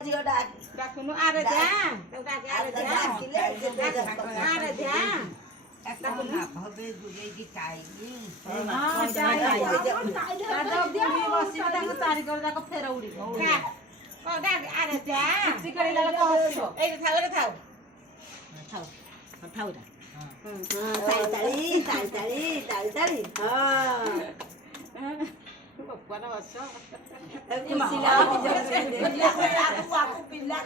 ডাকুনু আরে যা ডাকে আরে যা আরে যা একটা না হবে দুই কি চাইনি হ্যাঁ চাই দাদা বুড়ি বসি তাকে তারি করে তাকে ফেরা উড়িব ও ডাক আরে যা কি করে লাগা কহছো এই থাও রে থাও থাও থাও দা হ্যাঁ তালি তালি তালি তালি তালি হ্যাঁ Bukan awasnya. Silakan aku pilih.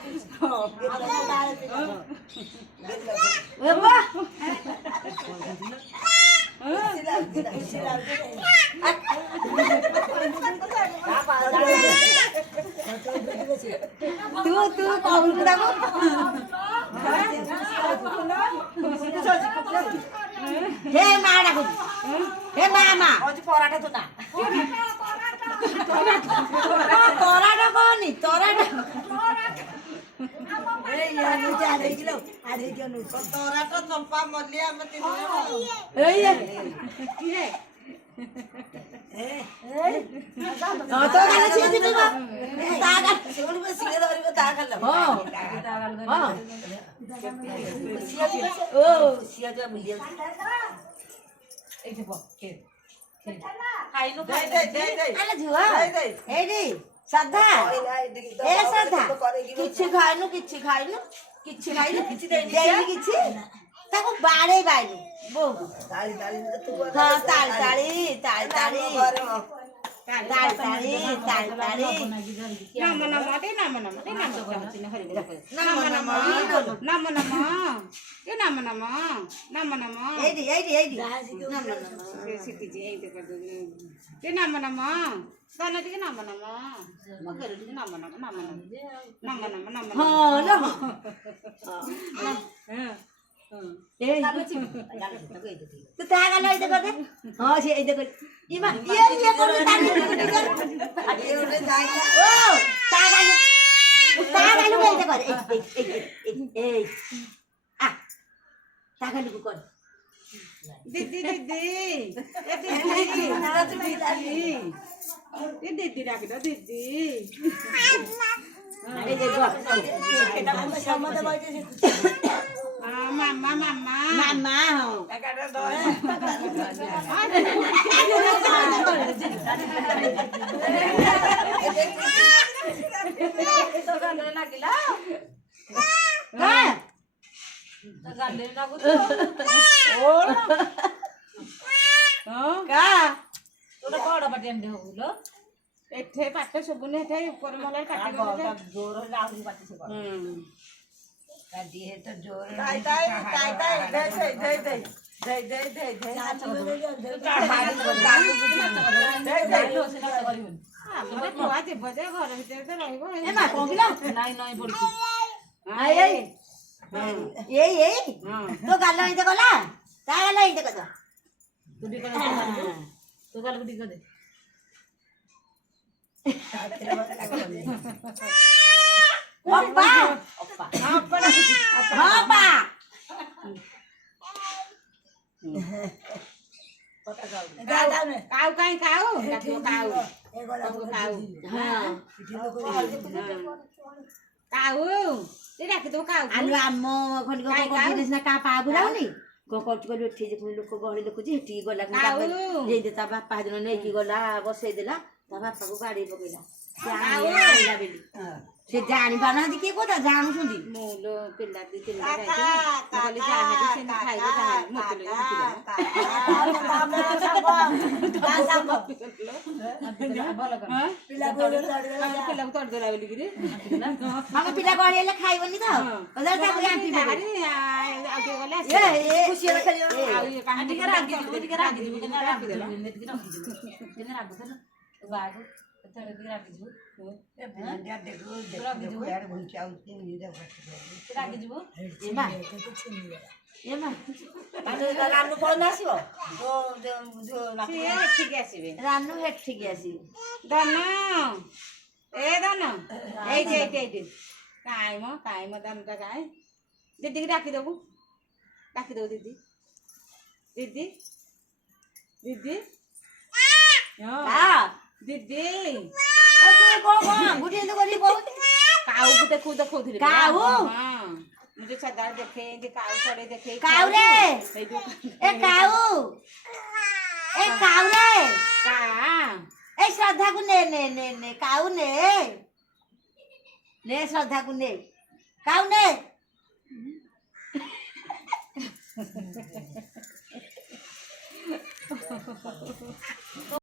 Apa? Tu kau udah aku. Hei mana aku? Hei mama. Oh porata tu nak. তোরাটা কোনি তোরাটা এই আমি জানি ছিল আরে কেন তোরাটা চম্পা মল্লিয়া আমি তিন এই কি রে এই তো গালে ছিল দিবি মা তাগা সেগুলো সিলে ধরিব তাগাল ও সিয়া যা মিলিয়া এই যে কে খাইলো খাই দে আরে ঝুয়া এই রে শ্রদ্ধা এ শ্রদ্ধা কিছু খাইনু কিছু খাইনু কিছু খাইনু কিছু দেইনি কিছু তাকো বাড়ে বাইনু বউ তালি তালি হ্যাঁ তালি তালি তালি তালি তালি তালি তালি তালি নাম নাম দে নাম নাম দে নাম চিনে হরি নাম নাম নাম নাম এ নাম নাম নাম নাম এই দি নাম নাম শিখেছি এই তো কর এ নাম নাম গানা দিকে নাম নাম মগের দিকে নাম নাম নাম নাম নাম নাম নাম হ্যাঁ না হ্যাঁ এই তো তাগালো এই দেখো দে হ্যাঁ সে এই দেখো ইমা ইয়ে করে তালি আরে ওরে যাই ও তাগালো তাগালো এই দেখো এই আ তাগালো কর দিদি দিদি এ দিদি নাচ দিদি এ দিদি রাখি দাও দিদি এই দেখো এটা আমরা সমাজে বাইতে মামা মামা মামা একাটা দয় তো গালে লাগিলা হ্যাঁ তো গালে লাগু তো ওর কা তোরা কোড়া পাটি আনতে হলো এঠে পাটে সবুনে এঠে উপর মলার কাটি গলে জোর লাউরি পাটি সব দিয়ে তো জোর তাই তাই তাই তাই দে নাচ আমরা খোয়া যে বজে ঘর ভিতরে তো রইব এ মা কোকিলা নাই নাই পড়ছি এই তো গাল ইতে গলা তা গাল ইতে কদা তুই করে তো গাল গুটি করে Opa! Opa! Opa! Opa! Kau kain kau, kau kau. Kau. Kau. Tidak kita kau. Anu amo, kon ko ko jenis na kapa gulaw ni. Ko ko uठी जे लोक गहरे देखु जे ठी गला जे दे ता बापा जन नै की गला बसै देला ता बापा को गाड़ी पकेला आइला बेली से जानी पानांती के कोता जानुसुंदी मोलो पिल्ला दी तिल्ला खाइती बोली जाहादी से खाइले जाहा मोतले पिल्ला बोलो पिल्ला तोड़ देला बोली गिरे मामा पिल्ला गहरेला खाइबनी त हजार ता आंटी अरे आगे गला ए खुशी रे खाली आंटी के रागी दिबो के रागी देला के रागी देला बागो तोरे के रागी दिबो ए बिंदिया देखो देखो यार भूखा उठे नहीं दे रागी दिबो एमा एमा आनो रानु कोन आसीबो ओ जो लाठी ठीक आसीबे रानु हेट ठीक आसी दाना ए दाना ए काय म दाना ता काय दीदी के डाकी दबो दीदी दीदी दीदी हां दीदी को गुडी तो करी को काउ देखो देखो धीरे काऊ हां मुझे सदा देखे जे काऊ करे देखे काऊ रे ए काऊ रे का ए श्रद्धा को ने काऊ ने श्रद्धा को ने काऊ ने